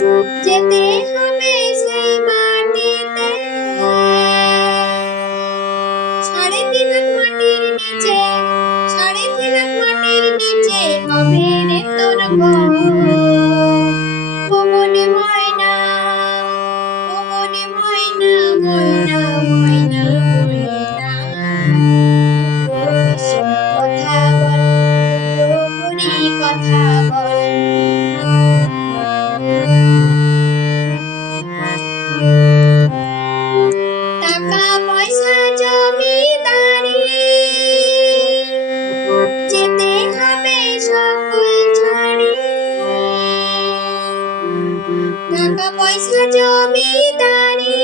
যেতে হবে সেই মাটিতে, 3.5 হাত মাটির নিচে, 3.5 হাত মাটির নিচে হবে রে তোর ঘর। ও মনে ময়না, ও মনে ময়না, ময়না ময়না ময়না, কৃষ্ণ কথা বল, হরি কথা বল। টাকা পয়সা জমিদারি, যেতে হবে সকল ছাড়ি। টাকা পয়সা জমিদারি,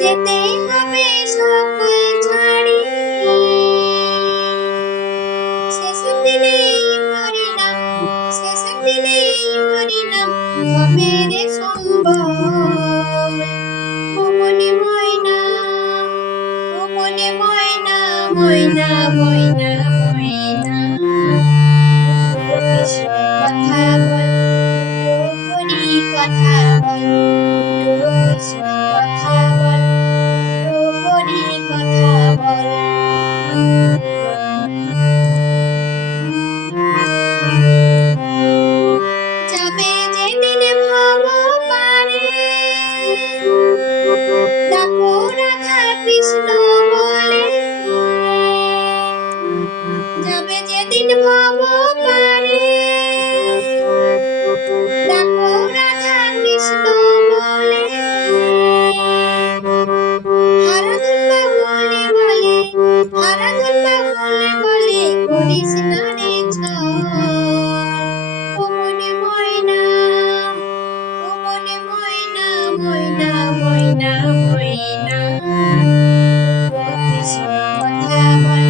যেতে হবে সকল ছাড়ি। শেষের দিনেই হরিনাম, শেষের দিনেই হরিনাম হবে রে সম্বল। ও মনে ময়না, ও মনে ময়না, ময়না ময়না ময়না, কৃষ্ণ কথা বল, হরি কথা বল, কৃষ্ণ কথা বল, হরি কথা বল। যাবে যেদিন ভব পারে, ডাকো রাধা কৃষ্ণ বলে। যাবে যেদিন ভব পারে, ডাকো রাধা কৃষ্ণ বলে। হারাধন বাউলে বলে, হারাধন বাউলে বলে, করিস না রে ছল। ও মনে ময়না, ও মনে ময়না, ময়না ময়না ময়না, কৃষ্ণ কথা বল,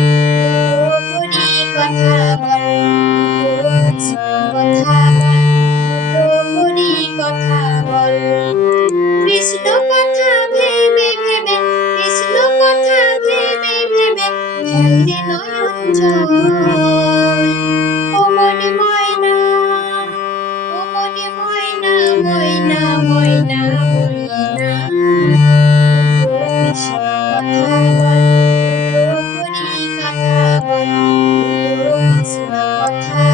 হরি কথা বল, কৃষ্ণ কথা বল, হরি কথা বল। কৃষ্ণ কথা ভেবে ভেবে, কৃষ্ণ কথা ভেবে ভেবে ফেলরে নয়ন জল। ও মনে ময়না, ও মনে ময়না, ময়না ময়না ময়না, কৃষ্ণ কথা বল, হরি কথা বল, কৃষ্ণ কথা